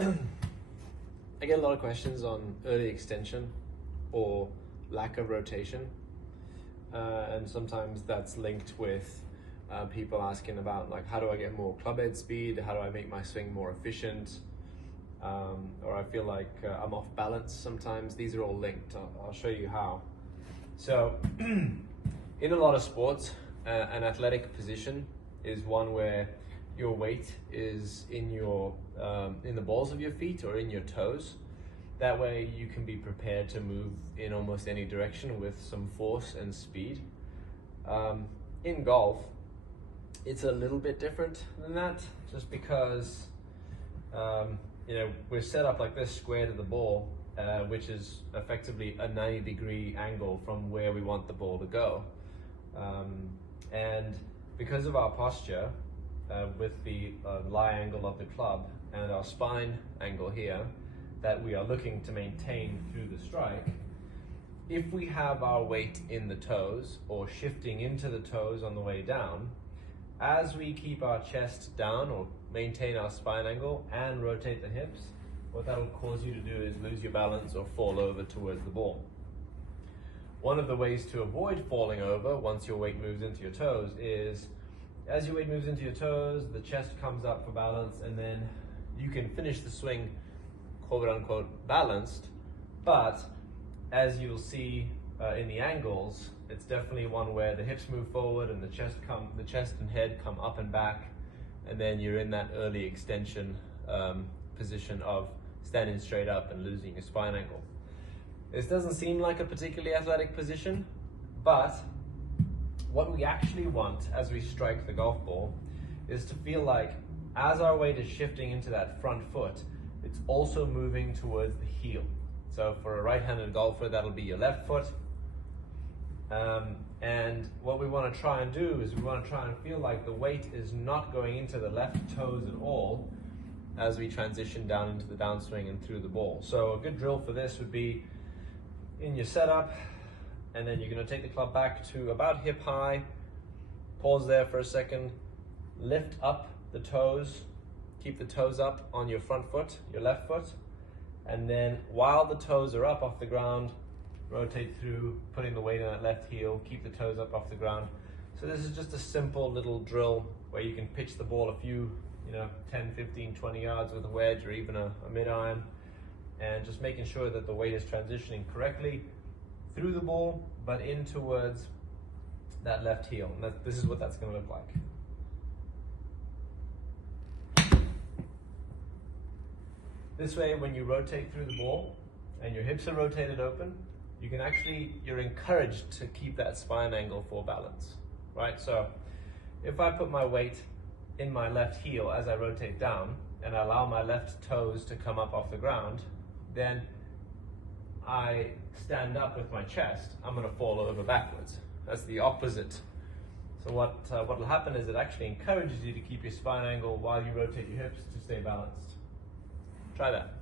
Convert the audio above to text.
I get a lot of questions on early extension or lack of rotation, and sometimes that's linked with people asking about, like, how do I get more club head speed, how do I make my swing more efficient, or I feel like I'm off balance sometimes. These are all linked. I'll show you how. So in a lot of sports, an athletic position is one where your weight is in your in the balls of your feet or in your toes. That way you can be prepared to move in almost any direction with some force and speed. In golf, it's a little bit different than that, just because we're set up like this, square to the ball, which is effectively a 90-degree angle from where we want the ball to go. And because of our posture, with the lie angle of the club and our spine angle here that we are looking to maintain through the strike, if we have our weight in the toes or shifting into the toes on the way down, as we keep our chest down or maintain our spine angle and rotate the hips, what that'll cause you to do is lose your balance or fall over towards the ball. One of the ways to avoid falling over once your weight moves into your toes is, as your weight moves into your toes, the chest comes up for balance, and then you can finish the swing quote unquote balanced, but as you'll see in the angles, it's definitely one where the hips move forward and the chest and head come up and back, and then you're in that early extension position of standing straight up and losing your spine angle. This doesn't seem like a particularly athletic position, but what we actually want as we strike the golf ball is to feel like as our weight is shifting into that front foot, it's also moving towards the heel. So for a right-handed golfer, that'll be your left foot. And what we want to try and do is we want to try and feel like the weight is not going into the left toes at all as we transition down into the downswing and through the ball. So a good drill for this would be in your setup, and then you're going to take the club back to about hip high, pause there for a second, lift up the toes, keep the toes up on your front foot, your left foot, and then while the toes are up off the ground, rotate through, putting the weight on that left heel, keep the toes up off the ground. So this is just a simple little drill where you can pitch the ball a few, 10, 15, 20 yards with a wedge or even a mid-iron, and just making sure that the weight is transitioning correctly through the ball, but in towards that left heel. And this is what that's going to look like. This way, when you rotate through the ball and your hips are rotated open, you're encouraged to keep that spine angle for balance, right? So if I put my weight in my left heel as I rotate down and I allow my left toes to come up off the ground, then I stand up with my chest, I'm going to fall over backwards. That's the opposite. So what will happen is it actually encourages you to keep your spine angle while you rotate your hips to stay balanced. Try that.